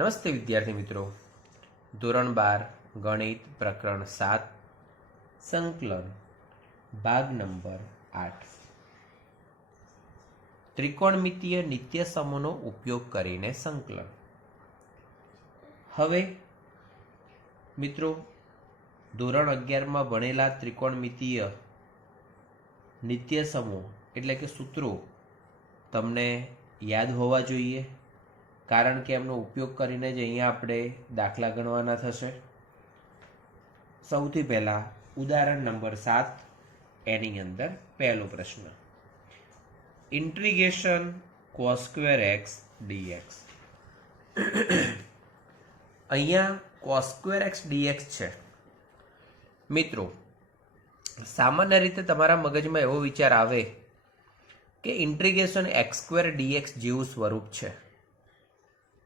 નમસ્તે વિદ્યાર્થી મિત્રો, ધોરણ 12 ગણિત પ્રકરણ 7 સંકલન ભાગ નંબર 8 ત્રિકોણમિતીય નિત્ય સમૂહનો ઉપયોગ કરીને સંકલન. હવે મિત્રો, ધોરણ 11માં ભણેલા ત્રિકોણમિતીય નિત્ય સમૂહ એટલે કે સૂત્રો તમને યાદ હોવા જોઈએ, કારણ કે એમનો ઉપયોગ કરીને જ અહીંયા આપણે દાખલા ગણવાના થશે. સૌથી પહેલાં ઉદાહરણ નંબર 7, એની અંદર પહેલો પ્રશ્ન, integration cos square x dx. અહીંયા cos સ્ક્વેર એક્સ ડીએક્સ છે. મિત્રો, સામાન્ય રીતે તમારા મગજમાં એવો વિચાર આવે કે ઇન્ટિગ્રેશન એક્સ સ્ક્વેર ડીએક્સ જેવું સ્વરૂપ છે,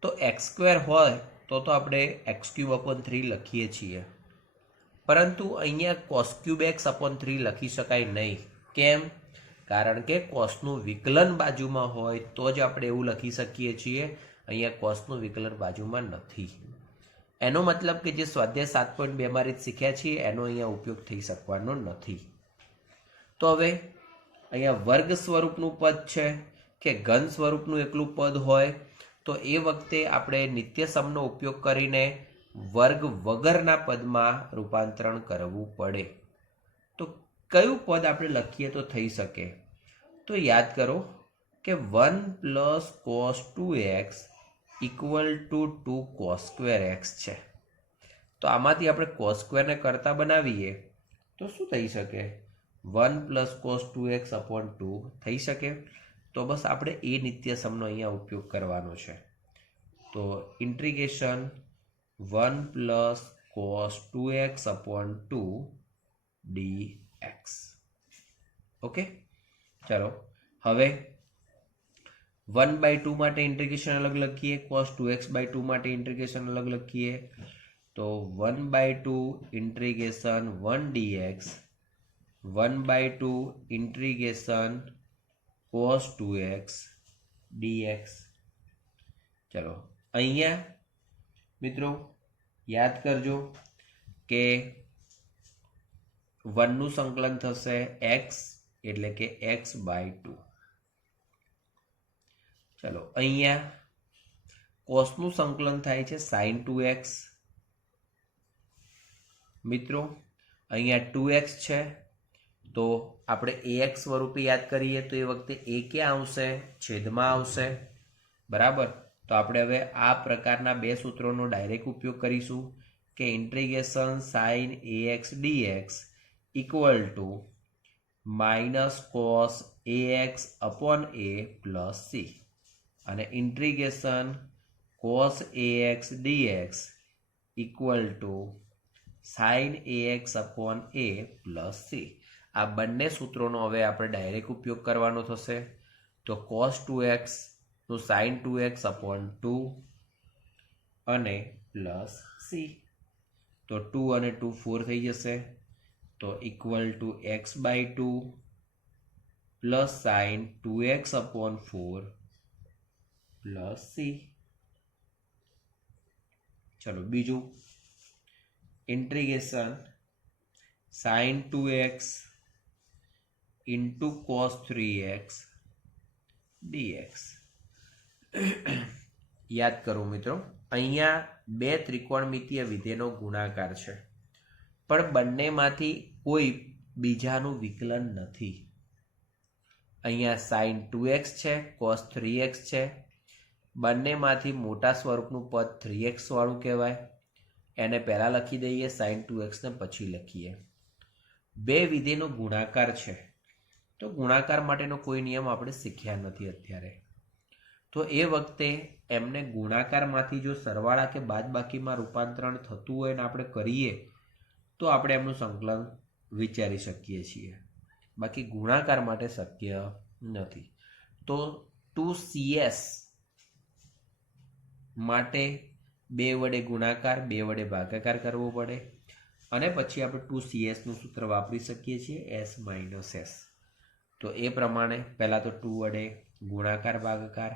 તો એક્સ સ્ક્વેર હોય તો આપણે એક્સ ક્યુબ અપોન 3 લખીએ છીએ, પરંતુ અહીંયા કોસ ક્યુબ એક્સ અપોન 3 લખી શકાય નહીં. કેમ? કારણ કે કોસનું વિકલન બાજુમાં હોય તો જ આપણે એવું લખી શકીએ છીએ. અહીંયા કોસનું વિકલન બાજુમાં નથી. એનો મતલબ કે જે સ્વાધ્યાય 7.2માં રીત શીખ્યા છીએ એનો અહીંયા ઉપયોગ થઈ શકવાનો નથી. તો હવે અહીંયા વર્ગ સ્વરૂપનું પદ છે કે ઘન સ્વરૂપનું એકલું પદ હોય તો એ વખતે આપણે નિત્ય સમનો ઉપયોગ કરીને વર્ગ વગરના પદમાં રૂપાંતરણ કરવું પડે. તો કયું પદ આપણે લખીએ તો થઈ શકે? તો યાદ કરો કે 1 + cos 2x = 2 cos square x છે. તો આમાંથી આપણે cos સ્ક્વેરને કરતા બનાવીએ તો શું થઈ શકે? 1 + cos 2x / 2 થઈ શકે. તો બસ આપણે એ નિત્ય સમનો અહીંયા ઉપયોગ કરવાનો છે. તો integration 1 + cos 2x / 2 dx. Okay, ચાલો હવે 1/2 માટે ઇન્ટિગ્રેશન અલગ લખીએ, cos 2x/2 માટે ઇન્ટિગ્રેશન અલગ લખીએ. તો 1/2 integration 1 dx, 1/2 integration cos 2x dx. ચલો, અહીંયા મિત્રો યાદ કરજો કે 1 નું સંકલન થશે x એટલે કે x/2. ચલો, અહીંયા કોસનું સંકલન થાય છે sin 2x. મિત્રો, અહીંયા 2x છે તો આપણે ax સ્વરૂપે યાદ કરીએ તો એ વખતે a ક્યાં આવશે? છેદમાં આવશે. બરાબર. તો આપણે હવે આ પ્રકારના બે સૂત્રોનો ડાયરેક્ટ ઉપયોગ કરીશું કે integration sin ax dx = -cos ax / a + c, અને integration cos ax dx = sin ax / a + c. આ બંને સૂત્રોનો હવે આપણે ડાયરેક્ટ ઉપયોગ કરવાનો થશે. તો cos 2x નું sin 2x / 2 અને પ્લસ c. તો 2 અને 2 4 થઈ જશે. તો = x/2 plus sin 2x / 4 plus c. ચલો, બીજું integration sin 2x * cos 3x dx. યાદ કરો મિત્રો, અહીંયા બે ત્રિકોણમિતીય વિધેયનો ગુણાકાર છે, પણ બંનેમાંથી કોઈ બીજાનું વિકલન નથી. અહીંયા sin 2x છે, cos 3x છે. બંનેમાંથી મોટા સ્વરૂપનું પદ 3x વાળું કહેવાય. એને પહેલાં લખી દઈએ, sin 2x ને પછી લખીએ. બે વિધેયનો ગુણાકાર છે, તો ગુણાકાર માટેનો કોઈ નિયમ આપણે શીખ્યા નથી અત્યારે. તો એ વખતે એમને ગુણાકારમાંથી જો સરવાળા કે બાદબાકીમાં રૂપાંતરણ થતું હોય ને આપણે કરીએ તો આપણે એમનું સંકલન વિચારી શકીએ છીએ. બાકી ગુણાકાર માટે શક્ય નથી. તો 2cs માટે 2 વડે ગુણાકાર, 2 વડે ભાગાકાર કરવો પડે, અને પછી આપણે 2cs નું સૂત્ર વાપરી શકીએ છીએ, s - s. તો એ પ્રમાણે પહેલાં તો 2 વડે ગુણાકાર ભાગાકાર,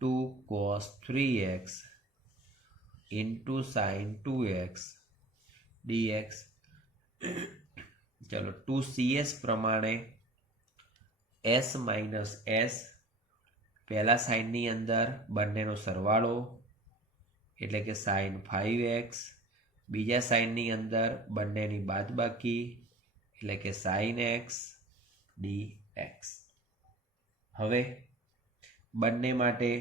2 cos 3x into sin 2x dx. ચલો 2cs પ્રમાણે s માઇનસ s, પહેલા સાઇનની અંદર બંનેનો સરવાળો એટલે કે sin 5x, બીજા સાઇનની અંદર બંનેની બાદબાકી એટલે કે sin x dx. હવે બંને માટે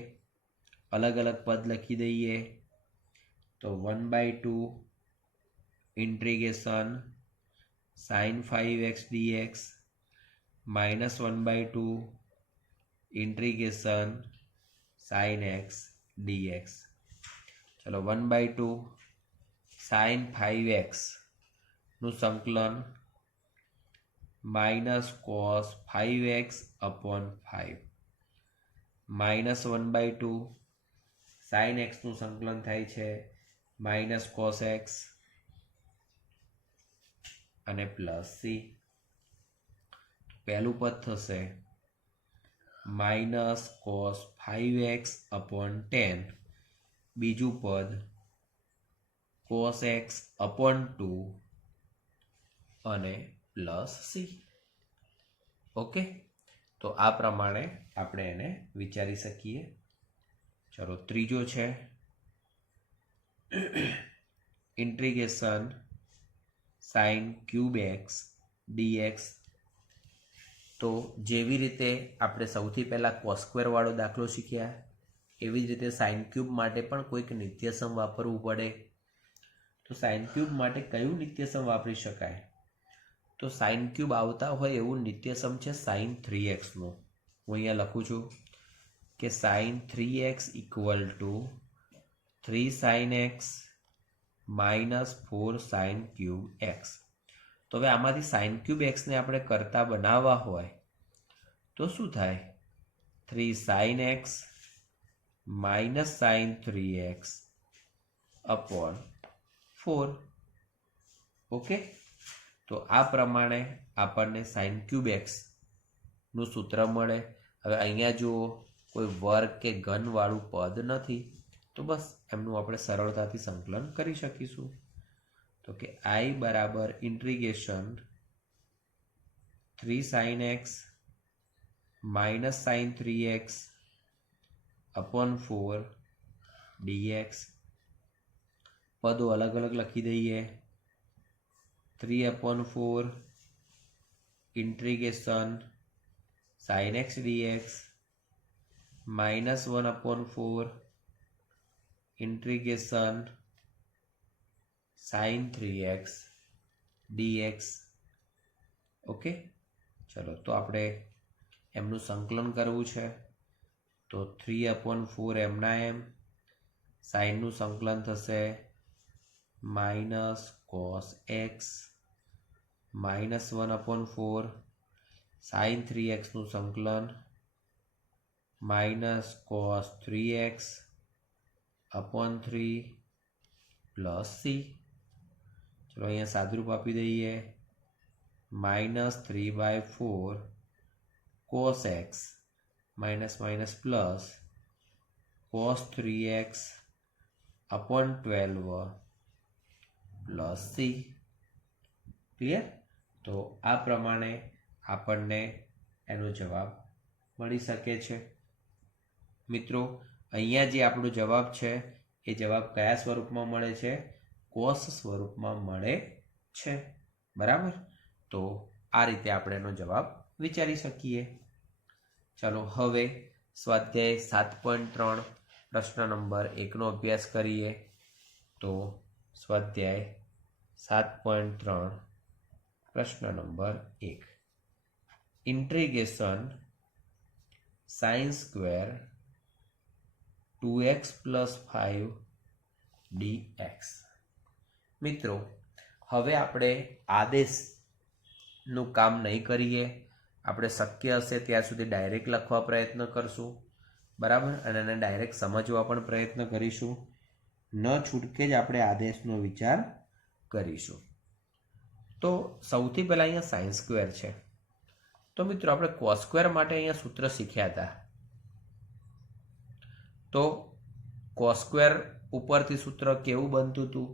અલગ અલગ પદ લખી દઈએ. તો 1/2 integration sin 5x dx minus 1/2 integration sin x dx. ચલો 1/2 sin 5x નું સંકલન minus cos 5x upon 5 minus 1/2 sin x નું સંકલન થાય છે માઇનસ cos x અને પ્લસ c. પહેલું પદ થશે માઇનસ cos 5x upon 10, બીજું પદ cos x upon 2 અને પ્લસ c. ઓકે, તો આ પ્રમાણે આપણે એને વિચારી શકીએ. ચલો ત્રીજો છે integration sin cube x dx. તો જેવી રીતે આપણે સૌથી પહેલાં cos² વાળો દાખલો શીખ્યા એવી જ રીતે sin ક્યુબ માટે પણ કોઈક નિત્યસમ વાપરવું પડે. તો sin ક્યુબ માટે કયું નિત્યસમ વાપરી શકાય? તો sin ક્યુબ આવતા હોય એવું નિત્યસમ છે sin 3x નું. હું અહીંયા લખું છું કે sin 3x equal to 3 sin x minus 4 sin cube x. તો હવે આમાંથી sin ક્યુબ એક્સને આપણે કરતા બનાવવા હોય તો શું થાય? 3 sin x minus sin 3x upon 4. Okay, તો આ પ્રમાણે આપણને sin ક્યુબ એક્સ નું સૂત્ર મળે. હવે અહીંયા જુઓ કોઈ વર્ગ કે ઘનવાળું પદ નથી, તો બસ એમનું આપણે સરળતાથી સંકલન કરી શકીશું. તો કે I બરાબર integration 3 sin x minus sin 3x upon 4 dx. પદો અલગ અલગ લખી દઈએ. 3/4 integration sin x dx minus 1/4 integration sin 3x dx. Okay, ચલો તો આપણે એમનું સંકલન કરવું છે. તો 3/4 એમના એમ, સાઇનનું સંકલન થશે minus cos x minus 1/4 sin 3x નું સંકલન minus cos 3x upon 3 plus c. ચલો અહીંયા સાદુરૂપ આપી દઈએ. Minus 3/4 cos x minus minus plus cos 3x upon 12 plus c. Clear? તો આ પ્રમાણે આપણને એનો જવાબ મળી શકે છે. મિત્રો, અહીંયા જે આપણો જવાબ છે એ જવાબ કયા સ્વરૂપમાં મળે છે? કોસ સ્વરૂપમાં મળે છે. બરાબર? તો આ રીતે આપણે એનો જવાબ વિચારી શકીએ. ચાલો હવે સ્વાધ્યાય 7.3 પ્રશ્ન નંબર 1નો અભ્યાસ કરીએ. તો સ્વાધ્યાય 7.3 પ્રશ્ન number 1, integration sin square 2x plus 5 dx. મિત્રો, હવે આપણે આદેશનું કામ નહીં કરીએ. આપણે શક્ય હશે ત્યાં સુધી ડાયરેક્ટ લખવા પ્રયત્ન કરશું. બરાબર? અને એને ડાયરેક્ટ સમજવા પણ પ્રયત્ન કરીશું. ન છૂટકે જ આપણે આદેશનો વિચાર કરીશું. તો સૌથી પહેલાં અહીંયા સાઇન સ્ક્વેર છે. તો મિત્રો, આપણે કોસ સ્ક્વેર માટે અહીંયા સૂત્ર શીખ્યા હતા. તો કોસ સ્ક્વેર ઉપરથી સૂત્ર કેવું બનતું હતું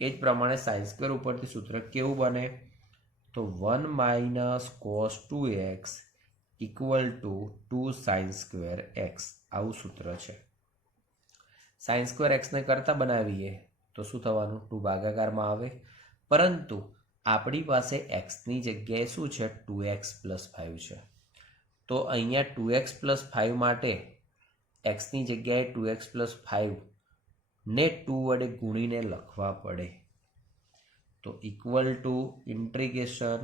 એ જ પ્રમાણે સાઇન સ્ક્વેર ઉપરથી સૂત્ર કેવું બને તો 1 minus cos 2x equal to 2 sine square x આવું સૂત્ર છે. સાઇન સ્ક્વેર એક્સને કરતા બનાવીએ તો શું થવાનું 2 ભાગાકારમાં આવે, પરંતુ આપણી પાસે એક્સની જગ્યાએ શું છે 2x પ્લસ 5 છે. તો અહીંયા 2x પ્લસ 5 માટે એક્સની જગ્યાએ 2x પ્લસ 5 ને 2 વડે ગુણીને લખવા પડે. તો equal two integration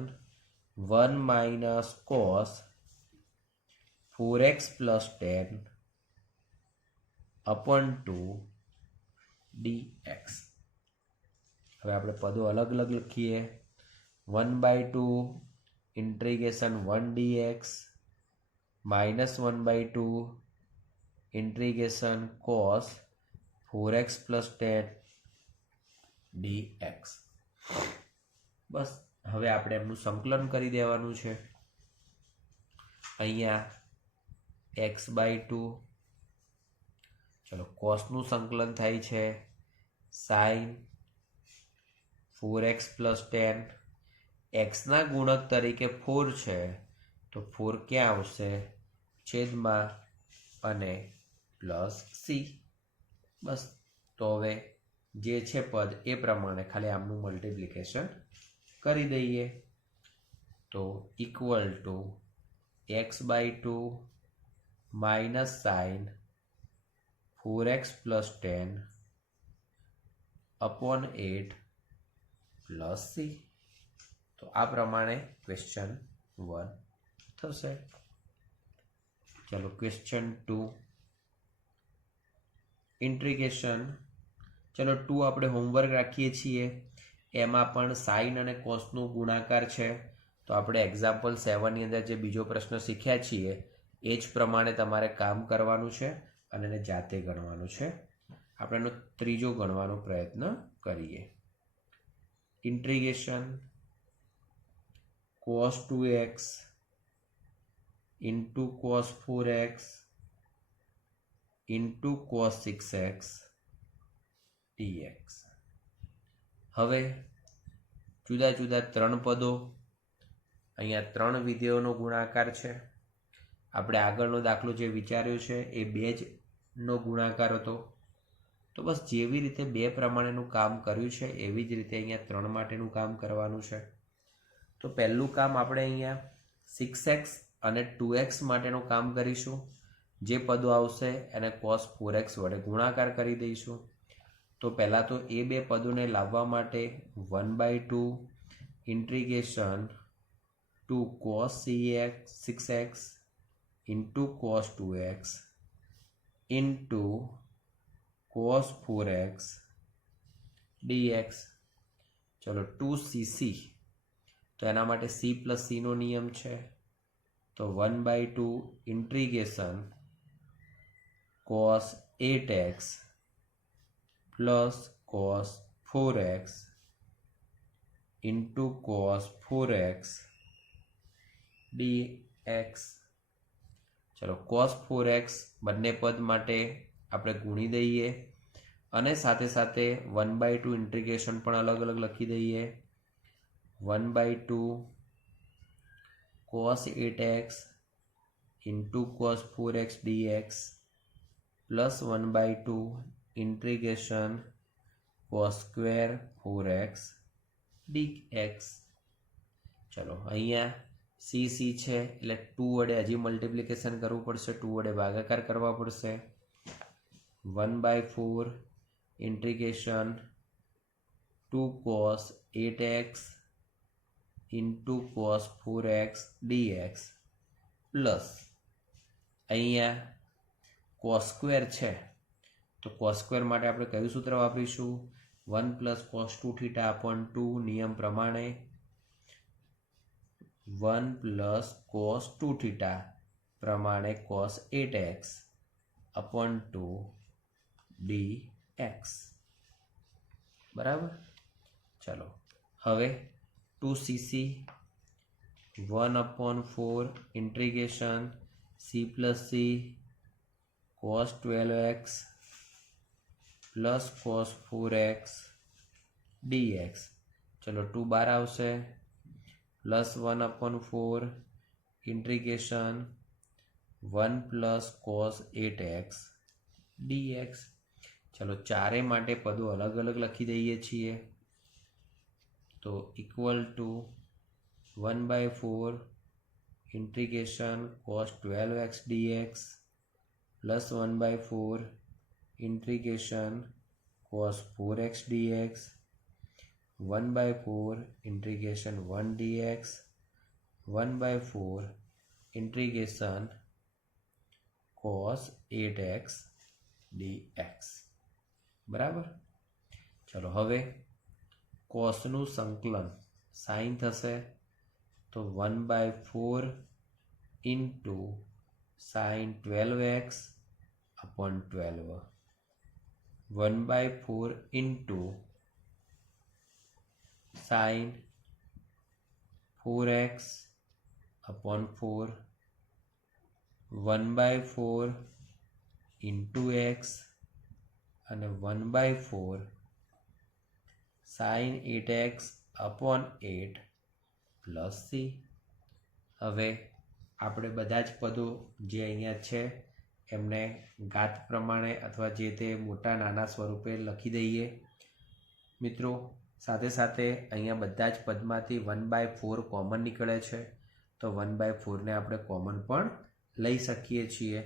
1 minus cos 4x plus 10 upon 2 dx. હવે આપણે પદો અલગ અલગ લખીએ. 1/2 integration 1 dx minus 1/2 integration cos 4x plus 10 dx. બસ હવે આપણે એમનું સંકલન કરી દેવાનું છે. અહીંયા x/2 ચલો કોસનું સંકલન થાય છે સાઇન 4x પ્લસ 10 એક્સના ગુણક તરીકે 4 છે તો 4 ક્યાં આવશે છેદમાં અને પ્લસ સી. બસ તો હવે જે છે પદ એ પ્રમાણે ખાલી આમનું મલ્ટિપ્લિકેશન કરી દઈએ. તો equal two x/2 minus sign 4x plus 10 upon 8 plus c. તો આ પ્રમાણે ક્વેશ્ચન 1 થશે. ચલો ક્વેશ્ચન 2 ઇન્ટિગ્રેશન. ચલો 2 આપણે હોમવર્ક રાખીએ છીએ. એમાં પણ સાઇન અને કોસનું ગુણાકાર છે. તો આપણે એક્ઝામ્પલ 7ની અંદર જે બીજો પ્રશ્ન શીખ્યા છીએ એ જ પ્રમાણે તમારે કામ કરવાનું છે અને એને જાતે ગણવાનું છે. આપણે એનો ત્રીજો ગણવાનો પ્રયત્ન કરીએ. Integration cos 2x into cos 4x into cos 6x dx. હવે જુદા જુદા 3 પદો, અહીંયા 3 વિધેયોનો ગુણાકાર છે. આપણે આગળનો દાખલો જે વિચાર્યો છે એ 2 જ નો ગુણાકાર હતો. તો બસ જેવી રીતે 2 પ્રમાણેનું કામ કર્યું છે એવી જ રીતે અહીંયા 3 માટેનું કામ કરવાનું છે. તો પહેલું કામ આપણે અહીંયા 6x અને 2x માટેનું કામ કરીશું. જે પદો આવશે એને cos 4x વડે ગુણાકાર કરી દઈશું. તો પહેલાં તો એ 2 પદોને લાવવા માટે 1/2 integration 2 cos 6x into cos 2x into cos 4x dx. ચલો 2cc. તો એના માટે c પ્લસ cનો નિયમ છે. તો 1/2 integration cos 8x plus cos 4x into cos 4x dx. ચલો cos 4x બંને પદ માટે આપણે ગુણી દઈએ અને સાથે સાથે 1/2 ઇન્ટિગ્રેશન પણ અલગ અલગ લખી દઈએ. 1/2 cos 8x into cos 4x dx plus 1/2 integration cos square 4x dx. ચલો અહીંયા c છે એટલે 2 વડે હજી મલ્ટિપ્લિકેશન કરવું પડશે, 2 વડે ભાગાકાર કરવા પડશે. 1/4 integration 2 cos 8x into cos 4x dx plus અહીંયા cos સ્ક્વેર છે તો cos સ્ક્વેર માટે આપણે કયું સૂત્ર વાપરીશું 1 પ્લસ cos 2 થીટા અપોન 2 નિયમ પ્રમાણે 1 પ્લસ cos 2 થીટા પ્રમાણે cos 8x અપોન 2 dx. બરાબર. ચલો હવે 2cc 1/4 integration c plus c cos 12x plus cos 4x dx। चलो 2 बार आवशे plus 1/4 integration 1 plus cos 8x dx। चलो चारे माटे पदों अलग अलग लखी दईए छीए तो equal to 1/4 integration cos 12x dx plus 1/4 integration cos 4x dx 1/4 integration 1 dx 1/4 integration cos 8x dx। बराबर। चलो हवे कोसनु संकलन साइन थशे तो 1/4 into sine 12x upon 12 1/4 into sine 4x upon 4 1/4 into x અને 1/4 sign 8x upon 8 plus c। हवे આપણે બધા જ પદો જે અહીંયા છે એમને ઘાત પ્રમાણે અથવા જે તે મોટા નાના સ્વરૂપે લખી દઈએ મિત્રો। સાથે સાથે અહીંયા બધા જ પદમાંથી 1/4 કોમન નીકળે છે તો 1/4 ને આપણે કોમન પણ લઈ શકીએ છીએ।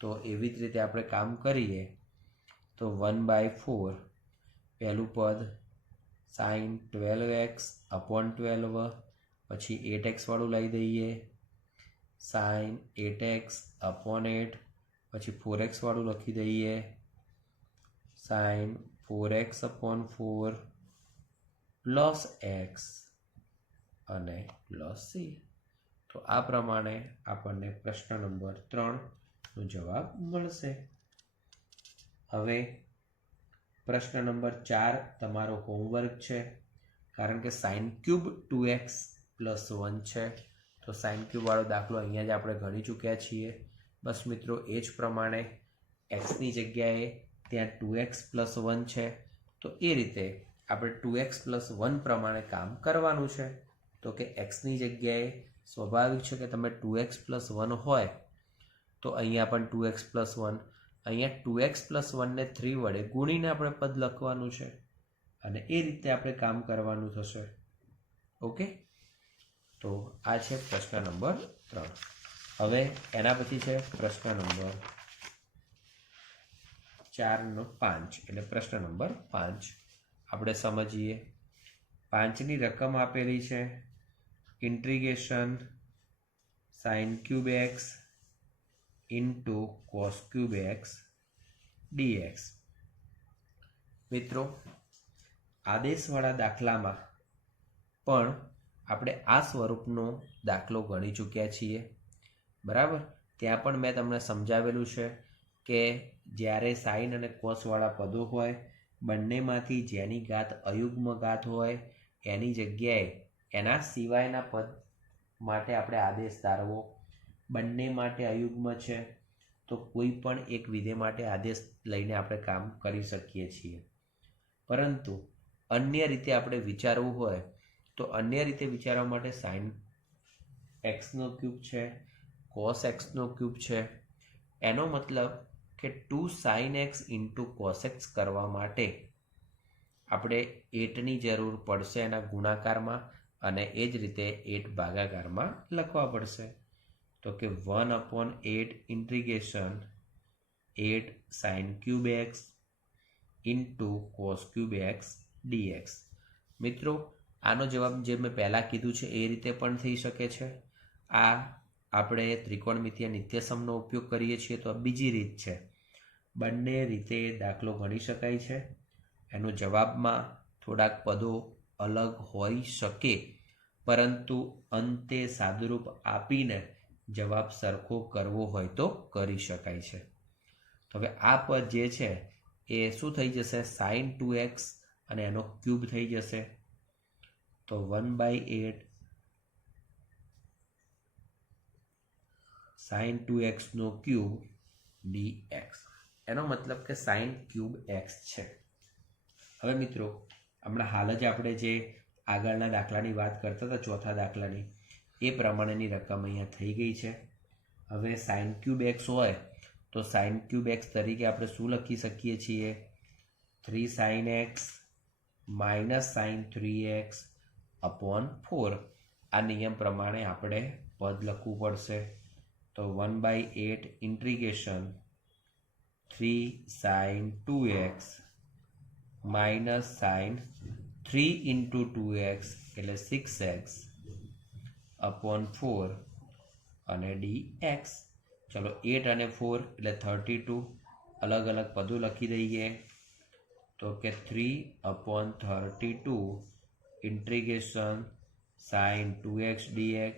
તો એવી જ રીતે આપણે કામ કરીએ તો 1/4 પહેલું પદ साइन 12x अपॉन 12 पछी 8x वालू लाई दईए साइन 8x अपॉन 8 पछी 4x वालू लखी दईए sine 4x upon 4 plus x अने प्लस c। तो आ प्रमाणे आपने प्रश्न नंबर 3 नो जवाब मळशे। हवे प्रश्न नंबर 4 तमारो होमवर्क है कारण के साइन क्यूब 2x प्लस 1 है तो साइन क्यूब वाळो दाखलो अहींया ज आपणे गणी चूक्या छीए। बस मित्रों एज प्रमाणे x नी जग्याए त्यां 2x प्लस 1 है तो ए रीते आपणे 2x प्लस 1 प्रमाणे काम करवानुं छे। तो कि x नी जग्याए स्वाभाविक है कि तमे 2x प्लस 1 होय तो अहींया पण 2x प्लस 1 अहींया 2x प्लस 1 ने 3 वडे गुणीने आपणे पद लखवानुं छे अने ए रीते आपणे काम करवानुं थशे। ओके तो आ छे प्रश्न नंबर 3। हवे एना पछी छे प्रश्न नंबर 4 नो 5 एटले प्रश्न नंबर 5 आपणे समजीए। 5 नी रकम आपेली छे integration sine cube x into cos cube x dx। मित्रों आदेशवाळा दाखलामां पण આપણે આ સ્વરૂપનો દાખલો ગણી ચૂક્યા છીએ બરાબર। ત્યાં પણ મેં તમને સમજાવેલું છે કે જ્યારે સાઇન અને કોસવાળા પદો હોય બંનેમાંથી જેની ઘાત અયુગ્મ ઘાત હોય એની જગ્યાએ એના સિવાયના પદ માટે આપણે આદેશ ધારવો। બંને માટે અયુગ્મ છે તો કોઈ પણ એક વિધેય માટે આદેશ લઈને આપણે કામ કરી શકીએ છીએ। પરંતુ અન્ય રીતે આપણે વિચારવું હોય तो अन्य रीते विचारवा माटे साइन एक्स नो क्यूब है कॉस एक्स नो क्यूब है एनो मतलब कि 2 sine x into cos x करवा माटे आपणे 8 नी जरूर पड़शे एना गुणाकार में अने ए ज रीते 8 भागाकार में लखवा पड़शे। तो कि 1/8 integration 8 sine cube x into cos cube x dx। मित्रों आनो जवाब जे मैं पहला कीधुं छे ए रीते पण थई शके छे। आ आपणे त्रिकोणमितीय नित्यसमनो उपयोग करीए छीए तो आ बीजी रीत छे। बंने रीते दाखलो गणी शकाय छे। एनो जवाबमां थोड़ाक पदों अलग होई शके परंतु अंते सादुरूप आपीने जवाब सरखो करवो होय तो करी शकाय छे। तो हवे आ पद जे छे ए शुं थई जशे sin 2x अने एनो क्यूब थई जशे तो 1/8 sin 2x no cube dx, એનો મતલબ કે સાઇન ક્યુબ એક્સ છે. હવે મિત્રો હમણાં હાલ જ આપણે જે આગળના દાખલાની વાત કરતા હતા, ચોથા દાખલાની, એ પ્રમાણેની રકમ અહીંયા થઈ ગઈ છે. હવે સાઇન ક્યુબ એક્સ હોય તો સાઇન ક્યુબ એક્સ તરીકે આપણે શું લખી શકીએ છીએ? 3 sin x minus sign 3x upon 4. આ નિયમ પ્રમાણે આપણે પદ લખવું પડશે. તો 1/8 integration 3 sin 2x minus sign 3 into 2x એટલે 6x અપોન 4 અને dx. ચલો 8 અને 4 એટલે 32. અલગ અલગ પદો લખી દઈએ. તો કે 3/32 integration sine 2x dx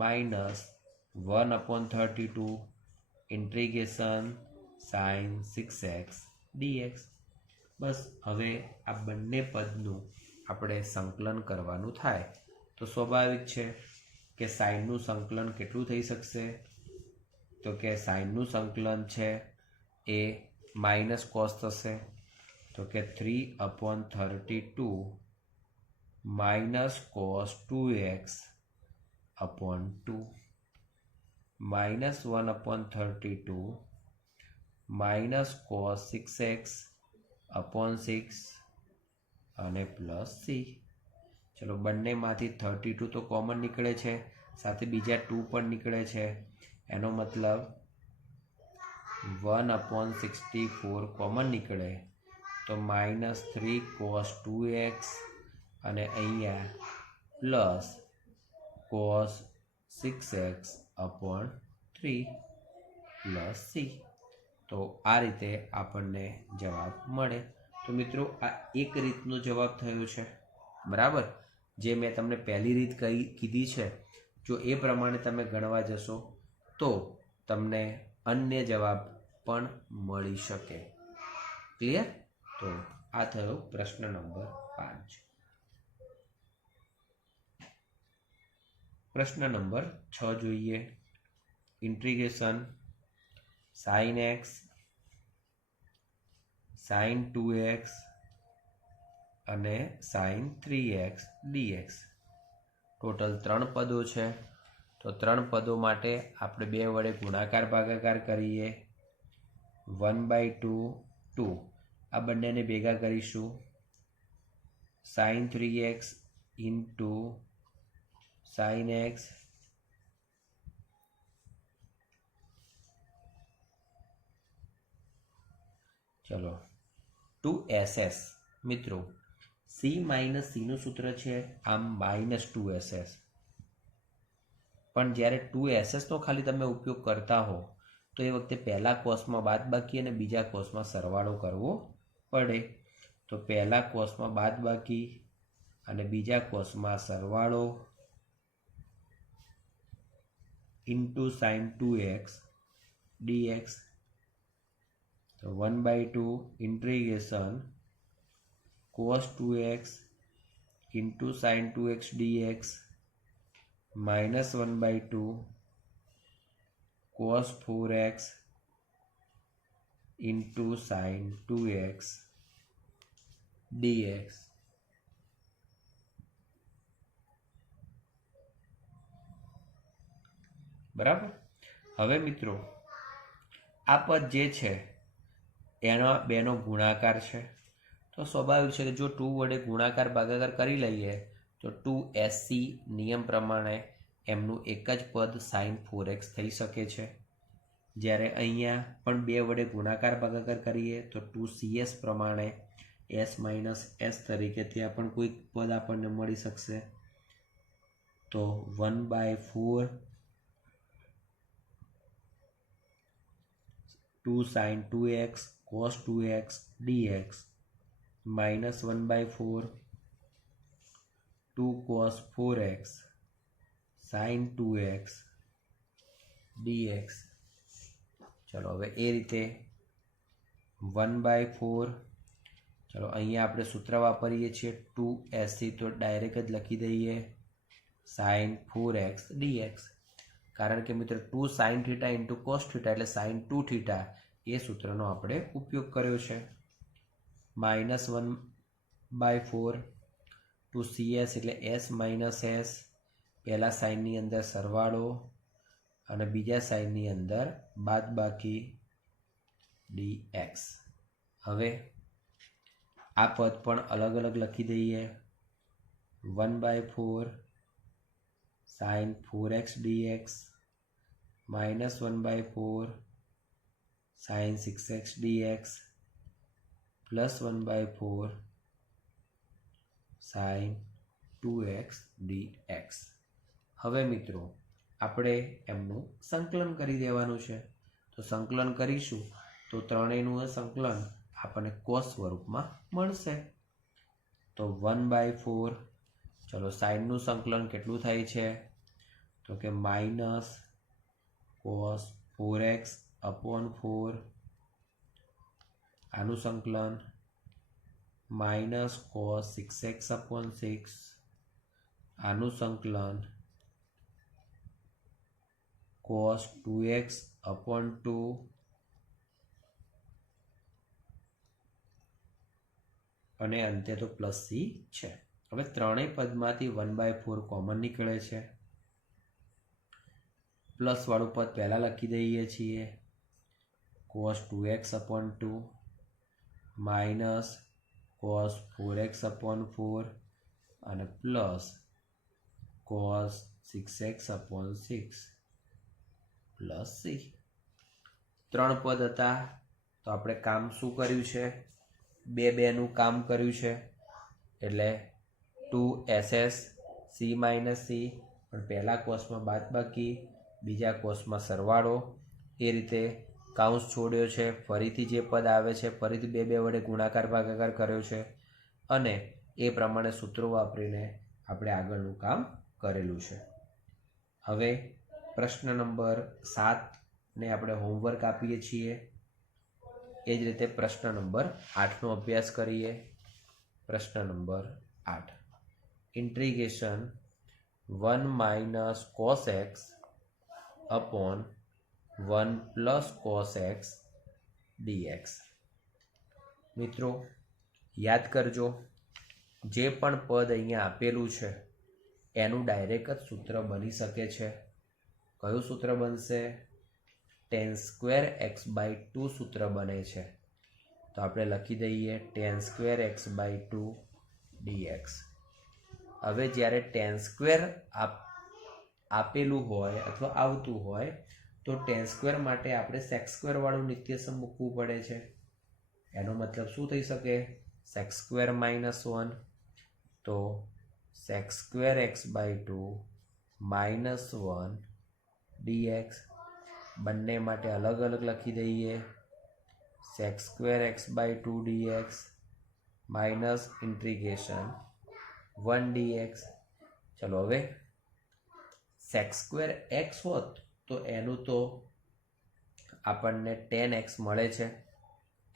minus 1/32 integration sine 6x dx. બસ હવે આ બંને પદનું આપણે સંકલન કરવાનું થાય. તો સ્વાભાવિક છે કે સાઇનનું સંકલન કેટલું થઈ શકશે? તો કે સાઇનનું સંકલન છે એ માઇનસ કોસ થશે. તો કે 3/32 minus cos 2x upon 2 minus 1/32 minus cos 6x upon 6 અને પ્લસ સી. ચલો બંનેમાંથી 32 તો કોમન નીકળે છે, સાથે બીજા 2 પણ નીકળે છે. એનો મતલબ 1/64 કોમન નીકળે તો માઇનસ 3 કોસ 2x અને અહીંયા plus cos 6x upon 3 plus c. તો આ રીતે આપણને જવાબ મળે. તો મિત્રો આ એક રીતનો જવાબ થયો છે, બરાબર. જે મેં તમને પહેલી રીત કીધી છે, જો એ પ્રમાણે તમે ગણવા જશો તો તમને અન્ય જવાબ પણ મળી શકે. ક્લિયર? તો આ થયો પ્રશ્ન નંબર 5. પ્રશ્ન નંબર 6 જોઈએ. Integration sine x sign 2x અને સાઇન 3x dx. ટોટલ 3 પદો છે. તો 3 પદો માટે આપણે 2 વડે ગુણાકાર ભાગાકાર કરીએ. 1/2 2. આ બંનેને ભેગા કરીશું. Sign 3x into sine x ચલો 2ss. મિત્રો c માઇનસ સીનું સૂત્ર છે આમ -2ss, પણ જ્યારે 2ss નો ખાલી તમે ઉપયોગ કરતા હો તો એ વખતે પહેલા કોષમાં બાદબાકી અને બીજા કોષમાં સરવાળો કરવો પડે. તો પહેલા કોષમાં બાદબાકી અને બીજા કોષમાં સરવાળો ઇન્ટુ સાઇન 2x dx. તો 1/2 integration cos 2x into sin 2x dx minus 1/2 cos 4x into sin 2x dx. બરાબર. હવે મિત્રો આ પદ જે છે એનો બેનો ગુણાકાર છે. તો સ્વાભાવિક છે કે જો 2 વડે ગુણાકાર ભાગાકાર કરી લઈએ તો 2sc નિયમ પ્રમાણે એમનું એક જ પદ sin 4x થઈ શકે છે. જ્યારે અહીંયા પણ 2 વડે ગુણાકાર ભાગાકાર કરીએ તો 2cs પ્રમાણે s માઇનસ s તરીકે ત્યાં પણ કોઈ પદ આપણને મળી શકશે. તો 1/4 2 sin 2x cos 2x dx minus 1/4 2 cos 4x sin 2x dx. ચલો હવે એ રીતે 1/4. ચલો અહીંયા આપણે સૂત્ર વાપરીએ છીએ 2sc, તો ડાયરેક્ટ જ લખી દઈએ sin 4x dx. કારણ કે મિત્રો 2 sin theta into cos theta એટલે sin 2 થીટા એ સૂત્રનો આપણે ઉપયોગ કર્યો છે. -1/4 ટુ CS એટલે S માઇનસ S, પહેલા સાઇનની અંદર સરવાળો અને બીજા સાઇનની અંદર બાદબાકી dx. હવે આ પદ પણ અલગ અલગ લખી દઈએ. 1/4 sin 4x dx -1/4 sin 6x dx plus 1/4 sin 2x dx. હવે મિત્રો આપણે એમનું સંકલન કરી દેવાનું છે. તો સંકલન કરીશું તો ત્રણેયનું સંકલન આપણને કોસ સ્વરૂપમાં મળશે. તો 1/4, ચલો સાઈનનું સંકલન કેટલું થાય છે તો કે માઇનસ કોસ 4x અપોન 4, આનું સંકલન માઇનસ કોસ 6x અપોન 6, આનું સંકલન કોસ 2x અપોન 2, અને અંતે તો પ્લસ c છે. હવે ત્રણેય પદમાંથી 1/4 કોમન નીકળે છે. પ્લસ વાળું પદ પહેલા લખી દઈએ છીએ. Cos 2x upon 2 minus cos 4x upon 4 અને plus cos 6x upon 6 plus c. ત્રણ પદ હતા તો આપણે કામ શું કર્યું છે? બેનું કામ કર્યું છે એટલે 2ss c માઇનસ c, પણ પહેલા કોષમાં બાદબાકી, બીજા કોષમાં સરવાળો, એ રીતે કાઉન્સ છોડ્યો છે. ફરીથી જે પદ આવે છે ફરીથી બે વડે ગુણાકાર ભાગાકાર કર્યો છે અને એ પ્રમાણે સૂત્રો વાપરીને આપણે આગળનું કામ કરેલું છે. હવે પ્રશ્ન નંબર 7ને આપણે હોમવર્ક આપીએ છીએ. એ જ રીતે પ્રશ્ન નંબર 8નો અભ્યાસ કરીએ. પ્રશ્ન number 8, integration 1 minus cos x upon 1 plus cos x dx. મિત્રો યાદ કરજો, જે પણ પદ અહીંયા આપેલું છે એનું ડાયરેક્ટ જ સૂત્ર બની શકે છે. કયું સૂત્ર બનશે? tan સ્ક્વેર x/2 સૂત્ર બને છે. તો આપણે લખી દઈએ tan સ્ક્વેર x/2 dx. હવે જ્યારે tan સ્ક્વેર આપેલું હોય અથવા આવતું હોય તો tan સ્ક્વેર માટે આપણે sec સ્ક્વેર વાળું નિત્યસમ મૂકવું પડે છે. એનો મતલબ શું થઈ શકે? sec સ્ક્વેર -1, તો sec સ્ક્વેર x/2 -1 dx. બંને માટે અલગ અલગ લખી દઈએ. sec square x/2 dx minus integration 1 dx. ચલો હવે sec સ્ક્વેર x હોત તો એનું તો આપણને tan x મળે છે.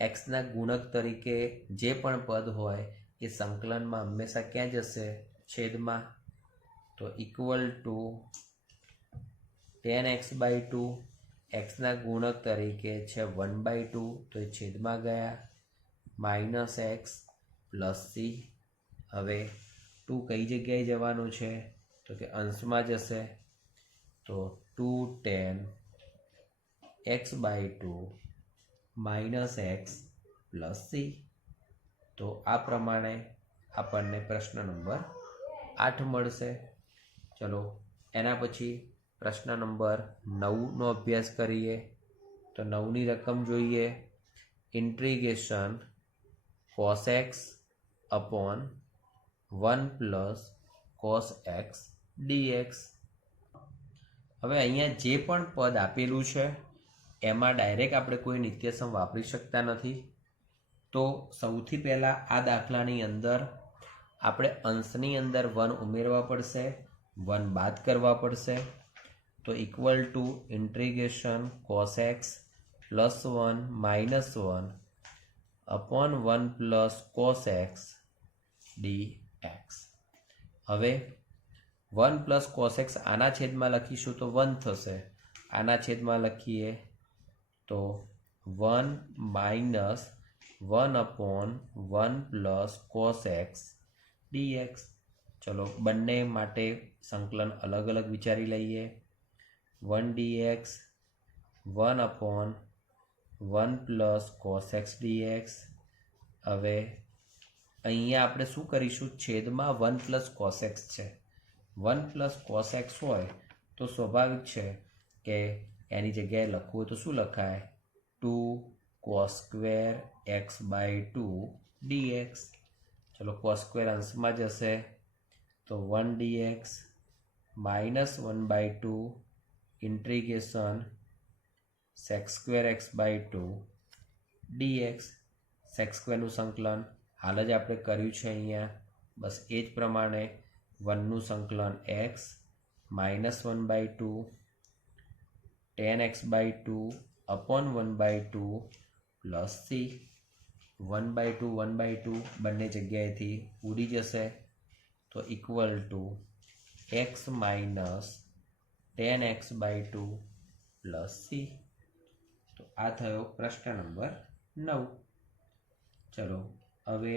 એક્સના ગુણક તરીકે જે પણ પદ હોય એ સંકલનમાં હંમેશા ક્યાં જશે? છેદમાં. તો ઇક્વલ ટુ tan x/2, એક્સના ગુણક તરીકે છે 1/2, તો એ છેદમાં ગયા, માઇનસ એક્સ પ્લસ સી. હવે 2 કઈ જગ્યાએ જવાનું છે? તો કે અંશમાં જશે. તો 2 tan x/2 minus x plus c. તો આ પ્રમાણે આપણને પ્રશ્ન નંબર 8 મળશે. ચલો એના પછી પ્રશ્ન નંબર 9નો અભ્યાસ કરીએ. તો 9ની રકમ જોઈએ. Integration cos x upon 1 plus cos x dx. હવે અહીંયા જે પણ પદ આપેલું છે એમાં ડાયરેક્ટ આપણે કોઈ નિત્યસમ વાપરી શકતા નથી. તો સૌથી પહેલાં આ દાખલાની અંદર આપણે અંશની અંદર 1 ઉમેરવા પડશે, 1 બાદ કરવા પડશે. તો equal two integration cos x plus 1 minus 1 upon 1 plus cos x dx. હવે 1 પ્લસ કોસ એક્સ આના છેદમાં લખીશું તો 1 થશે, આના છેદમાં લખીએ તો 1 minus 1/1 plus cos x dx. ચલો બંને માટે સંકલન અલગ અલગ વિચારી લઈએ. 1 dx 1/1 plus cos x dx. હવે અહીંયા આપણે શું કરીશું, છેદમાં 1 પ્લસ કોસ એક્સ છે, 1 પ્લસ કોસ એક્સ હોય તો સ્વાભાવિક છે કે એની જગ્યાએ લખવું હોય તો શું લખાય, 2 cos square x by 2 dx. ચલો કોસ સ્ક્વેર અંશમાં જશે તો 1 dx minus 1/2 integration sec square x by 2 dx. Sec સ્ક્વેરનું સંકલન હાલ જ આપણે કર્યું છે અહીંયા, બસ એ જ પ્રમાણે 1નું સંકલન x minus 1/2 tan x by 2 upon 1/2 plus c. 1/2 1/2 બંને જગ્યાએથી ઉડી જશે તો equal to x minus tan x by 2 plus c. તો આ થયો પ્રશ્ન નંબર 9. ચલો હવે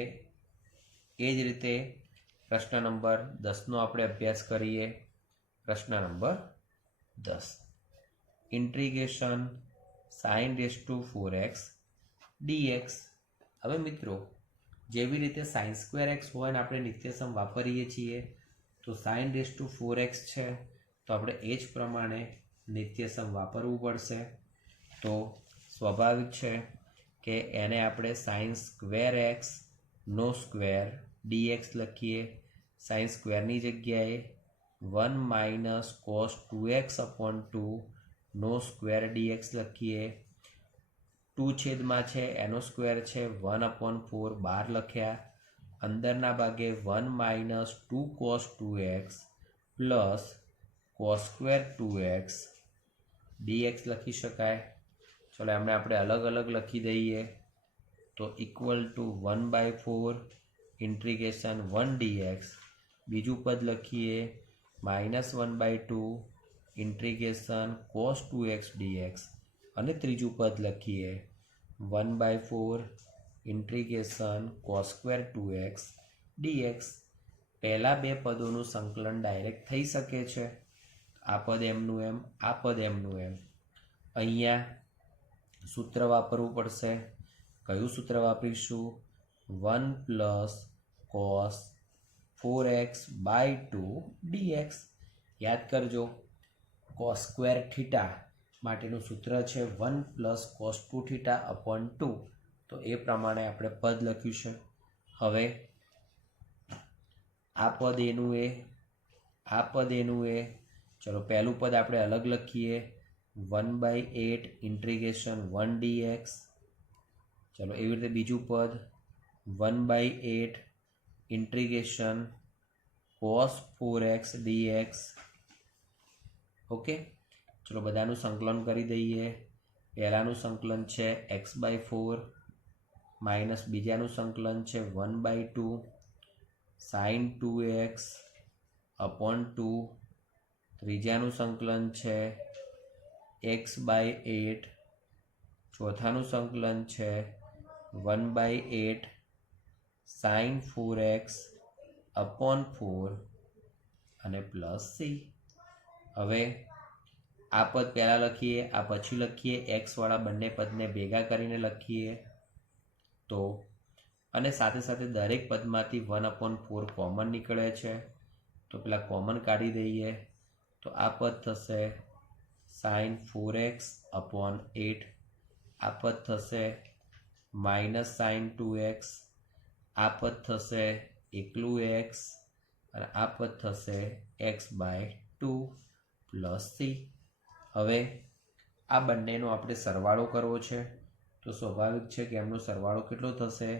એ જ રીતે પ્રશ્ન નંબર 10નો આપણે અભ્યાસ કરીએ. પ્રશ્ન number 10, integration sine raise to 4x dx. હવે મિત્રો જેવી રીતે સાઇન સ્ક્વેર એક્સ હોય ને આપણે નિત્યસમ વાપરીએ છીએ તો સાઇન રેસ ટુ 4x છે તો આપણે એ જ પ્રમાણે નિત્યસમ વાપરવું પડશે. તો સ્વાભાવિક છે કે એને આપણે સાઇન સ્ક્વેર એક્સ નો સ્ક્વેર ડીએક્સ લખીએ. સાઇન સ્ક્વેરની જગ્યાએ 1 માઇનસ કોસ 2x અપોન 2 નો સ્ક્વેર ડીએક્સ લખીએ. 2 છેદમાં છે એનો સ્ક્વેર છે 1/4 બહાર લખ્યા. અંદરના ભાગે 1 minus 2 cos 2x plus cos square 2x dx લખી શકાય. ચલો એમને આપણે અલગ અલગ લખી દઈએ તો ઇક્વલ ટુ 1/4 ઇન્ટિગ્રેશન 1 dx. બીજું પદ લખીએ minus 1/2 integration cos 2x dx. અને ત્રીજું પદ લખીએ 1/4 integration cos square 2x dx. પહેલાં બે પદોનું સંકલન ડાયરેક્ટ થઈ શકે છે, આ પદ એમનું એમ, આ પદ એમનું એમ. અહીંયા સૂત્ર વાપરવું પડશે. કયું સૂત્ર વાપરીશું, 1 plus cos 4x by 2 dx. યાદ કરજો કોસ સ્ક્વેર થીટા માટેનું સૂત્ર છે 1 પ્લસ કોસ 2 થીટા અપોન 2. તો એ પ્રમાણે આપણે પદ લખ્યું છે. હવે આ પદ એનું એ, આ પદ એનું એ. ચલો પહેલું પદ આપણે અલગ લખીએ 1/8 ઇન્ટિગ્રેશન 1 dx. ચલો એવી રીતે બીજું પદ 1/8 integration cos 4x dx. Okay, ચલો બધાનું સંકલન કરી દઈએ. પહેલાંનું સંકલન છે x/4 માઇનસ બીજાનું સંકલન છે 1/2 સાઇન 2x અપોન 2. ત્રીજાનું સંકલન છે x/8. ચોથાનું સંકલન છે 1/8 સાઇન 4x અપોન 4 અને પ્લસ સી. હવે આ પદ પહેલાં લખીએ, આ પછી લખીએ. એક્સવાળા બંને પદને ભેગા કરીને લખીએ તો, અને સાથે સાથે દરેક પદમાંથી 1/4 કોમન નીકળે છે તો પેલા કોમન કાઢી દઈએ તો આ પદ થશે સાઇન 4x અપોન 8. આ પદ થશે માઇનસ સાઇન 2x. આ પદ થશે એકલું x અને આ પદ થશે x/2 પ્લસ સી. હવે આ બંનેનો આપણે સરવાળો કરવો છે તો સ્વાભાવિક છે કે એમનો સરવાળો કેટલો થશે,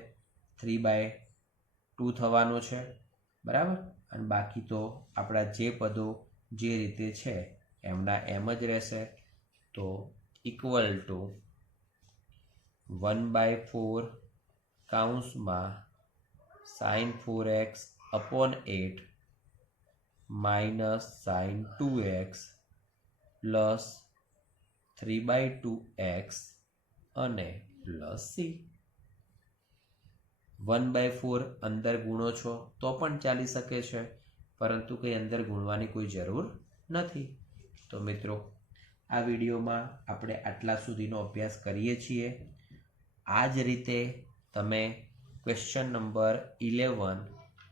3/2 થવાનો છે, બરાબર. અને બાકી તો આપણા જે પદો જે રીતે છે એમના એમ જ રહેશે. તો ઇક્વલ ટુ 1/4 કાઉન્સમાં sine 4x upon 8 minus sine 2x plus 3/2x અને પ્લસ c. 1/4 અંદર ગુણો છો તો પણ ચાલી શકે છે, પરંતુ કંઈ અંદર ગુણવાની કોઈ જરૂર નથી. તો મિત્રો, આ વિડીયોમાં આપણે આટલા સુધીનો અભ્યાસ કરીએ છીએ. આ જ રીતે તમે ક્વેશ્ચન નંબર 11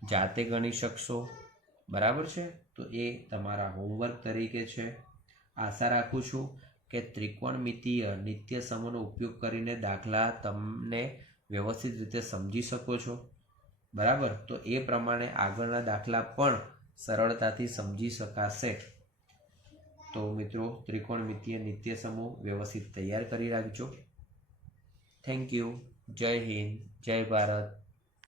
જાતે ગણી શકશો. બરાબર છે? તો એ તમારા હોમવર્ક તરીકે છે. આશા રાખું છું કે ત્રિકોણમિતીય નિત્ય સમૂહનો ઉપયોગ કરીને દાખલા તમને વ્યવસ્થિત રીતે સમજી શકો છો. બરાબર? તો એ પ્રમાણે આગળના દાખલા પણ સરળતાથી સમજી શકાશે. તો મિત્રો, ત્રિકોણમિતીય નિત્ય સમૂહ વ્યવસ્થિત તૈયાર કરી રાખજો. Thank you. જય હિન્દ, જય ભારત.